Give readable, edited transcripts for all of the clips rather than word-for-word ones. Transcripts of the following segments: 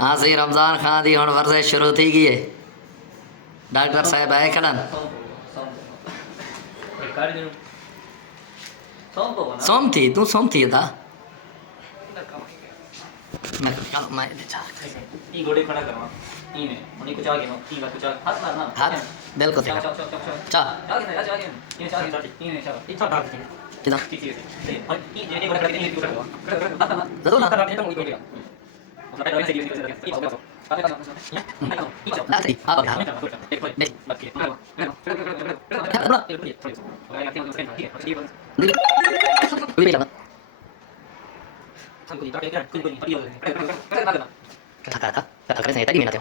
हाँ सही रमज़ान खान दी हुण वर्जिश शुरू थी गई है डॉक्टर साहब आए खड़न सोम थी तू सोम थी था मैं ई गोड़े खड़ा करवा ई में उन्हीं कुछ आगे नो ई बात कुछ आगे हाथ मारना हाथ बिल्कुल चल ठीक चल चल चल चा आगे आगे आगे ये चल ई में चल ई चल कितना ठीक है और ई ये गोड़े खड़ा करके ये करवा जरूर ना तो मुझे गोड़े उसने पहले से ये ई चल ना सही हाँ हाँ नहीं कोई भी लगा था करे सही तरी में ना थे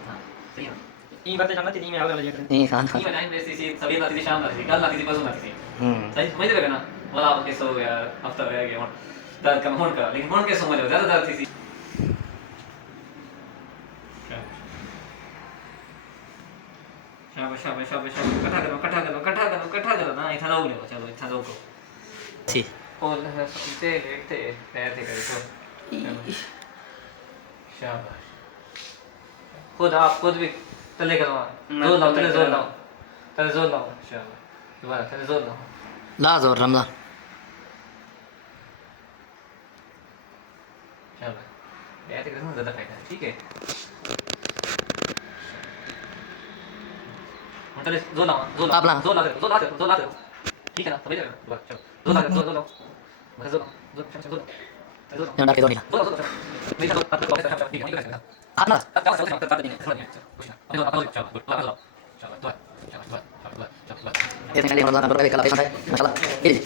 ई बातें जानना थी में आगे वाले जगह नहीं खान ई में टाइम वेस्ट थी सभी रात थी शाम रात थी कल रात थी परसों रात थी सही समझ रहे ना वाला आपके सो गया हफ्ता रह गया और दर्द कम होने का लेकिन होने के समझ ज्यादा दर्द थी शाबाश शाबाश शाबाश कटा करो ना इतना हो गया चलो इतना दो को सी और ते पैर थे करे तो शाबाश खुद आप खुद भी तले करो जोर लाओ तले जोर लाओ शाबाश दोबारा तले जोर लाओ ला जोर रमज़ान शाबाश ऐसे करना ज़्यादा फायदा है ठीक है तले जोर लाओ आप ला। जोर ला ठीक है ना समझ रहे हो दोबारा चलो जोर लाओ बस जोर ये ना के दो नहीं आप ना ये tinggal rमज़ान का berbagai kala pesan saya masalah ini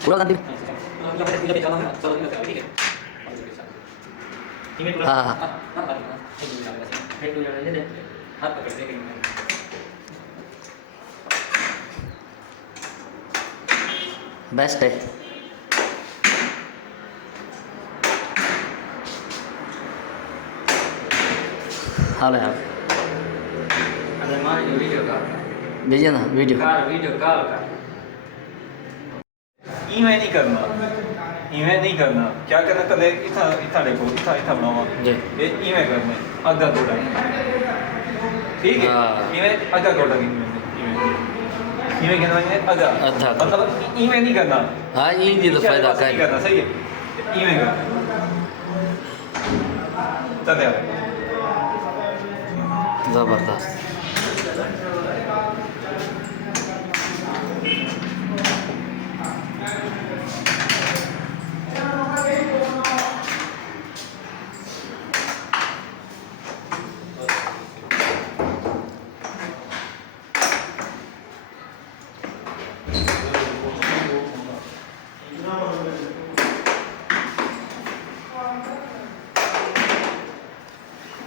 pulau nanti best है हाल है अरे मां ये वीडियो का भेजिए ना वीडियो का ईमेल नहीं करना क्या करना कल इथा इथा देखो इथा बनावा जी ये ईमेल करना आधा गोड़ा ठीक है हाँ। ईमेल आधा गोड़ा ईमेल कहना है आधा आधा। मतलब ईमेल नहीं करना हाँ ये तो फायदा नहीं का करना सही है ईमेल करना चल यार जबरदस्त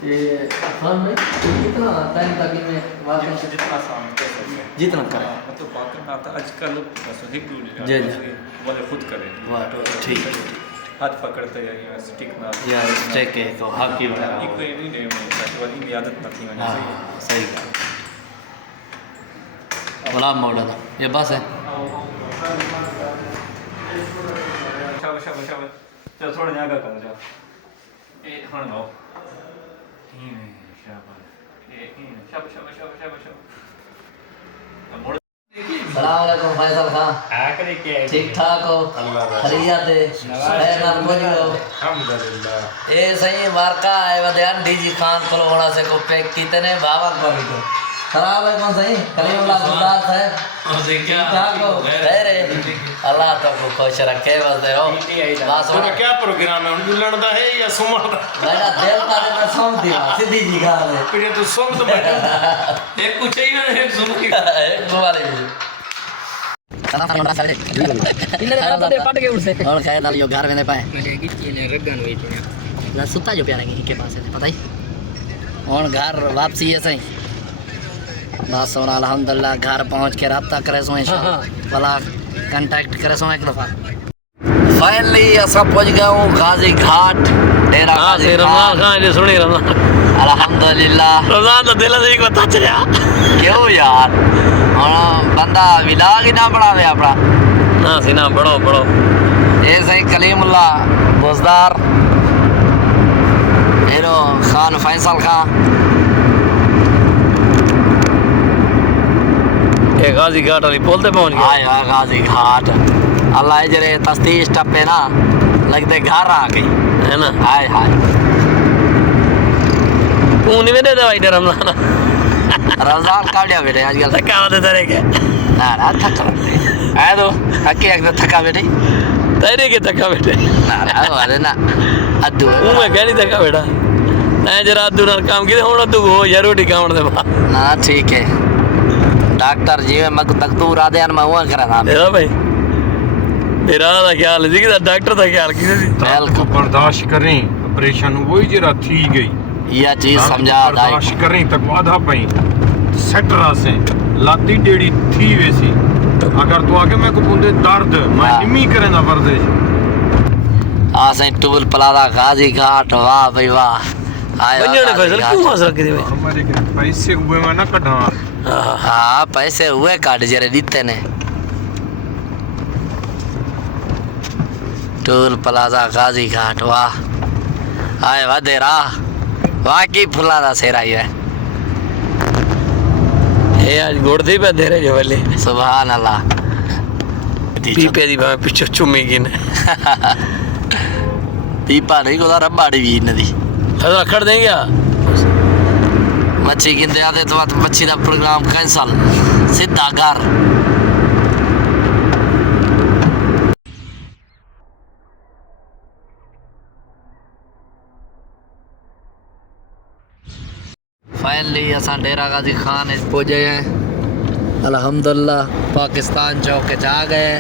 ये खान में कितना टाइम तक में वापस जितना सामान कर सकते हैं जितना करें मतलब बात करना आता आजकल अधिक जी। वाले खुद करें वाह ठीक है हाथ पकड़ते हैं या स्टिक ना या स्टेक है तो हाकी वगैरह एक कोई नहीं दे ताकि वाली आदत ना थी मैंने हाँ सही है गुलाम मॉडल ये बस है शाबाश चलो थोड़ा ज़्यादा कर जाओ ये हाँ लो शाबाश सलामुअलैकुम फैसल खान ठीक ठाक हो खैरियत है खैर नाल बोलियो अल्हम्दुलिल्लाह ए सही मार्का है वदयान डीजी खान को होना से को पैक कीते ने बावन को भी तो सलामुअलैकुम सही कलीमुल्लाह सुल्तान साहब ठीक ठाक हो खैर है अल्लाह तो को खुश रखे बस हो बस तेरा क्या प्रोग्राम है उन जुलण दा है या सुमण दा मेरा दिल का मैं सोम दी सीधी जी गा है फिर तू सुम तो बैठा एक कुछ ही ना एक सुम की एक वाले भी सलाम सलाम सारे इन्हें तो पट के उठ से और खैर नाल यो घर में नहीं पाए किने रगन हुई थी ना सुता जो प्यारा के पास है पता ही और घर वापसी है सही बस और अल्हम्दुलिल्लाह घर पहुंच के राब्ता करे सो इंशाल्लाह भला कांटेक्ट करे सो एक दफा फाइनली सब पहुंच गए हूं गाजी घाट डेरा गाजी रमजान खान ने सुनी रमजान अल्हम्दुलिल्लाह रमजान तो दिल से एक बात चल रहा क्यों यार और बंदा विलाग ही ना बढ़ावे अपना ना सीना बड़ो ये सही कलीमुल्ला बुजदार हीरो खान फैसल खान ये गाजी घाट वाली पुल पे पहुंच गया आए वाह गाजी घाट अल्लाह जरे तस्तीश टप्पे ना लगते घर आ गई है ना हाय हाय तू नहीं दे दवाई दे रमजान रमजान काटिया बेटे आजकल धक्का दे तेरे के ना ना थका आए तो हकी एक थका बेटे तेरे के धक्का बेटे ना ना वाले ना अद्दू तू मैं कह नहीं धक्का बेटा मैं जरा अद्दू नाल काम किते हुन तू हो या रोटी खावन दे बा ना ठीक है डॉक्टर जी मैं दस्तूर आदे मैं वो करना मेरा भाई मेरा दा ख्याल जी कि डॉक्टर दा ख्याल किसे सी तो बर्दाश्त करें ऑपरेशन वही जरा थी गई यह चीज समझा दाई बर्दाश्त करें तक आधा पई सेट रासे लाती डेड़ी थी वैसी अगर तू आगे मैं को बूंदे दर्द मैं हाँ। निमी करेंदा वर्जिश आ सही टूल प्लाजा गाजी घाट वाह भाई वाह आए वाह बंजने गाजी फैसल घाट। क्यों हंस रखे थे भाई हमारे के पैसे हुए मैं ना कढ़ा हाँ पैसे हुए काट जरे दीते ने टूल प्लाजा गाजी घाट वाह आए वाह देरा वाह की फुला दा सेरा ही है ये आज गोड़ दे पे दे रहे जो वाले सुभान अल्लाह पीपे दी भावे पिछो चुमी गिन पीपा नहीं को रबाड़ी भी नदी हज़रा खड़ देंगे मच्छी गिनते आते तो बात मच्छी का प्रोग्राम कैंसल सीधा घर फाइनली असां डेरा गाजी खान पहुंचे हैं अल्हम्दुलिल्लाह पाकिस्तान चौक जा गए